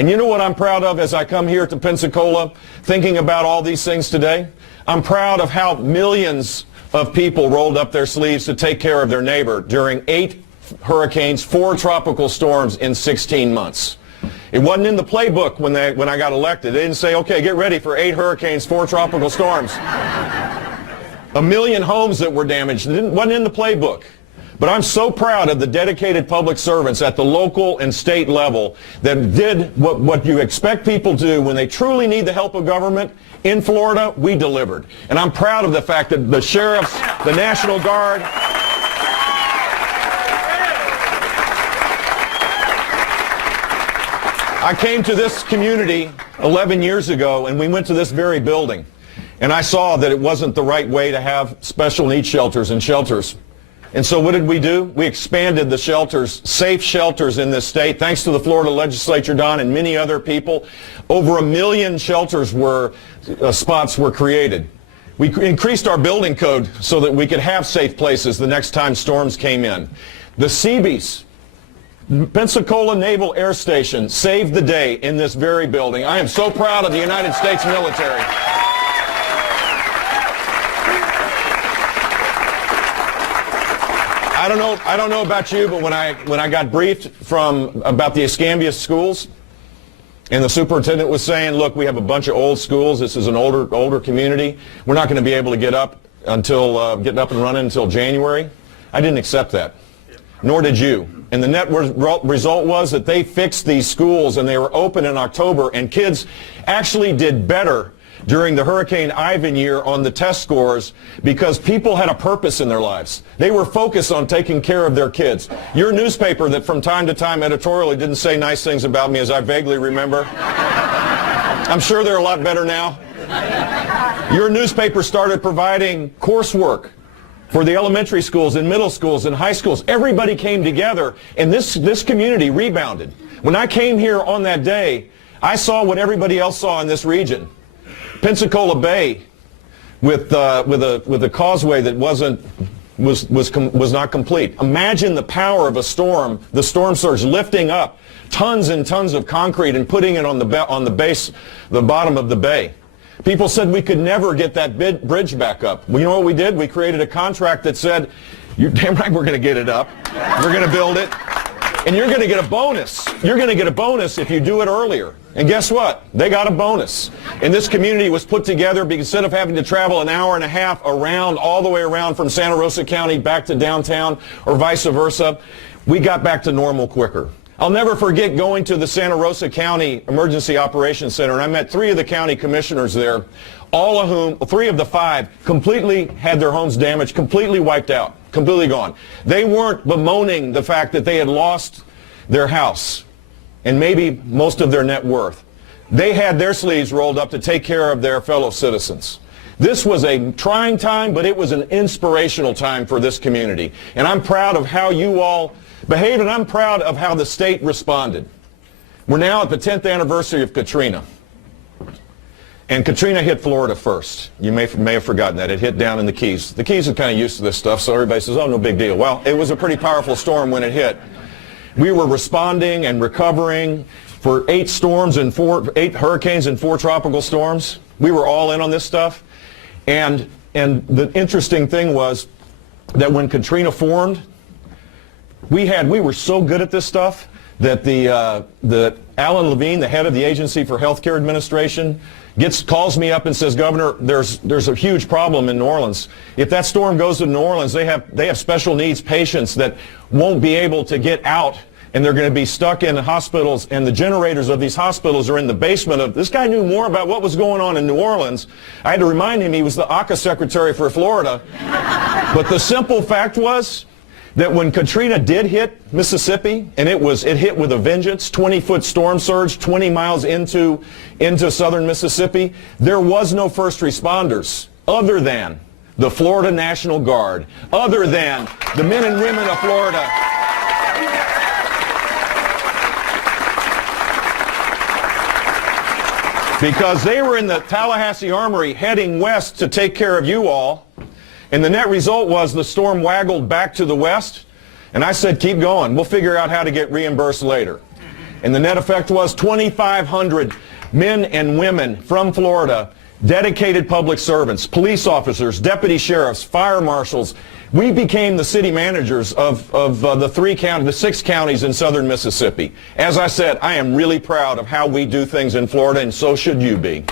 And you know what I'm proud of as I come here to Pensacola, thinking about all these things today? I'm proud of how millions of people rolled up their sleeves to take care of their neighbor during 8 hurricanes, 4 tropical storms in 16 months. It wasn't in the playbook when I got elected. They didn't say, okay, get ready for 8 hurricanes, 4 tropical storms. 1 million homes that were damaged. It wasn't in the playbook. But I'm so proud of the dedicated public servants at the local and state level that did what you expect people to do when they truly need the help of government. In Florida, we delivered. And I'm proud of the fact that the sheriffs, the National Guard, I came to this community 11 years ago, and we went to this very building. And I saw that it wasn't the right way to have special needs shelters and shelters. And so what did we do? We expanded the shelters, safe shelters in this state, thanks to the Florida legislature, Don, and many other people. Over 1 million shelters spots were created. We increased our building code so that we could have safe places the next time storms came in. The Seabees, Pensacola Naval Air Station, saved the day in this very building. I am so proud of the United States military. I don't know about you, but when I got briefed about the Escambia schools, and the superintendent was saying, look, we have a bunch of old schools. This is an older community. We're not going to be able to get up and running until January. I didn't accept that. Nor did you. And the net result was that they fixed these schools and they were open in October, and kids actually did better during the Hurricane Ivan year on the test scores because people had a purpose in their lives. They were focused on taking care of their kids. Your newspaper that from time to time editorially didn't say nice things about me, as I vaguely remember. I'm sure they're a lot better now. Your newspaper started providing coursework for the elementary schools and middle schools and high schools. Everybody came together, and this community rebounded. When I came here on that day, I saw what everybody else saw in this region. Pensacola Bay with a causeway that was not complete. Imagine the power of a storm, the storm surge lifting up tons and tons of concrete and putting it on the bottom of the bay. People said we could never get that bridge back up. Well, you know what we did? We created a contract that said, you're damn right we're going to get it up. We're going to build it. And you're going to get a bonus. You're going to get a bonus if you do it earlier. And guess what? They got a bonus. And this community was put together because instead of having to travel an hour and a half around, all the way around from Santa Rosa County back to downtown or vice versa, we got back to normal quicker. I'll never forget going to the Santa Rosa County Emergency Operations Center, and I met 3 of the county commissioners there, all of whom, 3 of the 5, completely had their homes damaged, completely wiped out, completely gone. They weren't bemoaning the fact that they had lost their house and maybe most of their net worth. They had their sleeves rolled up to take care of their fellow citizens. This was a trying time, but it was an inspirational time for this community. And I'm proud of how you all behaved, and I'm proud of how the state responded. We're now at the 10th anniversary of Katrina. And Katrina hit Florida first. You may have forgotten that. It hit down in the Keys. The Keys are kind of used to this stuff, so everybody says, oh, no big deal. Well, it was a pretty powerful storm when it hit. We were responding and recovering for 8 hurricanes and 4 tropical storms. We were all in on this stuff. And the interesting thing was that when Katrina formed, we were so good at this stuff that the Alan Levine, the head of the Agency for Healthcare Administration, calls me up and says, Governor, there's a huge problem in New Orleans. If that storm goes to New Orleans, they have special needs patients that won't be able to get out, and they're going to be stuck in hospitals, and the generators of these hospitals are in the basement of. This guy knew more about what was going on in New Orleans. I had to remind him he was the ACA secretary for Florida. But the simple fact was that when Katrina did hit Mississippi, and it hit with a vengeance, 20-foot storm surge, 20 miles into southern Mississippi, there was no first responders other than the Florida National Guard, other than the men and women of Florida. Because they were in the Tallahassee Armory heading west to take care of you all. And the net result was the storm waggled back to the west. And I said, keep going. We'll figure out how to get reimbursed later. And the net effect was 2,500 men and women from Florida, dedicated public servants, police officers, deputy sheriffs, fire marshals. We became the city managers of the 6 counties in southern Mississippi. As I said, I am really proud of how we do things in Florida, and so should you be.